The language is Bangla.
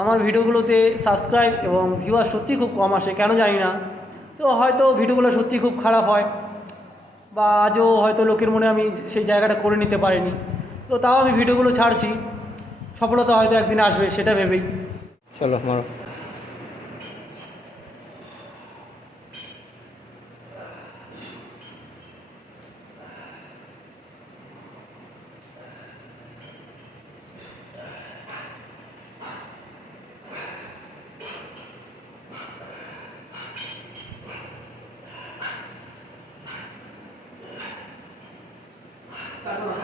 আমার ভিডিওগুলোতে সাবস্ক্রাইব এবং ভিউয়ার সত্যিই খুব কম আসে, কেন জানি না। তো হয়তো ভিডিওগুলো সত্যি খুব খারাপ হয়, বা আজও হয়তো লোকের মনে আমি সেই জায়গাটা করে নিতে পারিনি। তো তাও আমি ভিডিওগুলো ছাড়ছি, সফলতা হয়তো একদিন আসবে সেটা ভেবেই। চলো মারো। কাটো না।